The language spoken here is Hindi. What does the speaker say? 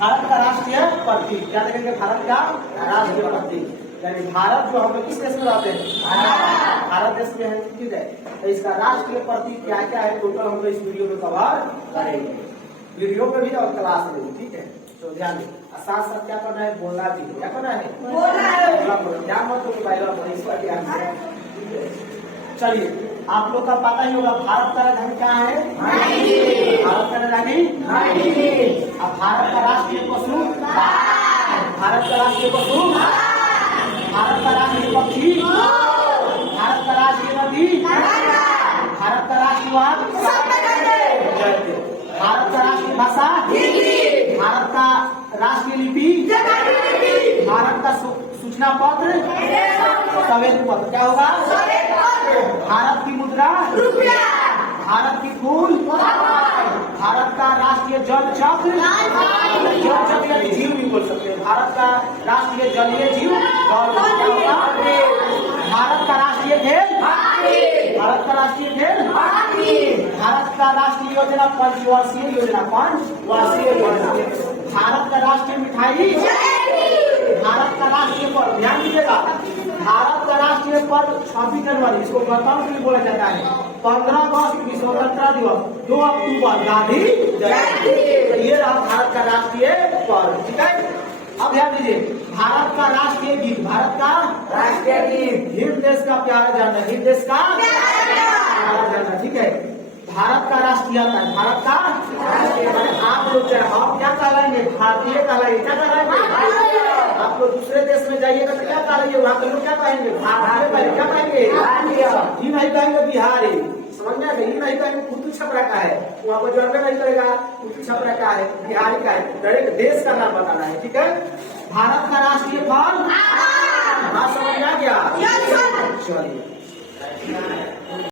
भारत का राष्ट्रीय प्रतीक क्या देखेंगे? भारत का राष्ट्रीय प्रतीक यानी भारत जो हम लोग किस देश में रहते हैं? भारत देश में है, ठीक है। तो इसका राष्ट्रीय प्रतीक क्या क्या है टोटल हम लोग इस वीडियो में कवर करेंगे, वीडियो में भी और क्लास में भी, ठीक है। तो ध्यान दें, साथ साथ क्या करना है? बोलना भी है। क्या करना है? ध्यान मत दो मोबाइल पर, इस पर ध्यान दें, ठीक है। चलिए, आप लोग का पता ही होगा भारत का राजधानी क्या है? भारत का राजधानी। अब भारत का राष्ट्रीय पशु, भारत का राष्ट्रीय पशु, भारत का राष्ट्रीय पक्षी, भारत का राष्ट्रीय नदी, भारत का राष्ट्रीय वाद, भारत का राष्ट्रीय भाषा, भारत का राष्ट्रीय लिपि, भारत का सूचना पत्र, संवेद पत्र क्या होगा? भारत की मुद्रा, भारत की फूल, भारत का राष्ट्रीय जल चक्र, जल चक्र यानी जीव भी बोल सकते हैं। भारत का राष्ट्रीय जलीय जीव, भारत का राष्ट्रीय खेल, भारत का राष्ट्रीय खेल, भारत का राष्ट्रीय योजना पंचवर्षीय योजना, पंचवर्षीय योजना, भारत का राष्ट्रीय मिठाई, भारत का राष्ट्रीय पर्व, ध्यान दीजिएगा, भारत का राष्ट्रीय पर्व 26 जनवरी, इसको गणतंत्र भी बोला जाता है। 15 अगस्त की स्वतंत्रता दिवस, 2 अक्टूबर गांधी जयंती, ये रहा भारत का राष्ट्रीय पर्व, ठीक है। अब ध्यान दीजिए, भारत का राष्ट्रीय गीत, भारत का राष्ट्रीय गीत, हिंद देश का प्यारा जानना, हिंद देश का प्यारा जानना, ठीक है। भारत का राष्ट्रीय आता है, भारत का राष्ट्रीय, आप लोग चाहे हम क्या कहलाएंगे? भारतीय कहलाएंगे, क्या कहलाएंगे? आप लोग दूसरे देश में जाइएगा तो क्या कहेंगे? वहाँ के लोग क्या कहेंगे? भारतीय, क्या कहेंगे? ये नहीं कहेंगे बिहारी, समझ में? ये नहीं कहेंगे कुतुब छपरा का है, वहाँ पर जानबे नहीं करेगा कुतुब छपरा का है, बिहारी का है, दरेक देश का नाम बताना है, ठीक है। भारत का राष्ट्रीय फल, बात समझ में आ गया? चलिए।